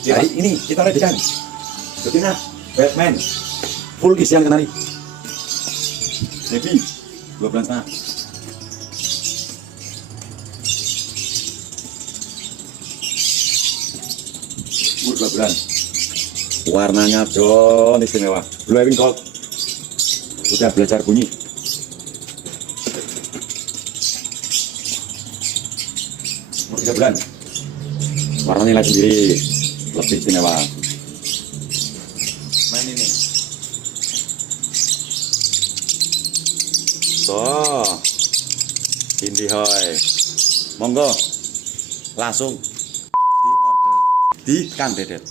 Hari ini kita readikan betina Batman full isian kenari baby 2 bulan setengah. Umur 2 bulan. Warnanya John istimewa, blue wing gold. Sudah belajar bunyi. Umur 3 bulan. Warnanya lagi sendiri, lebih istimewa. Main ini. So, Indihoi. Monggo langsung di order di Kang Dedet.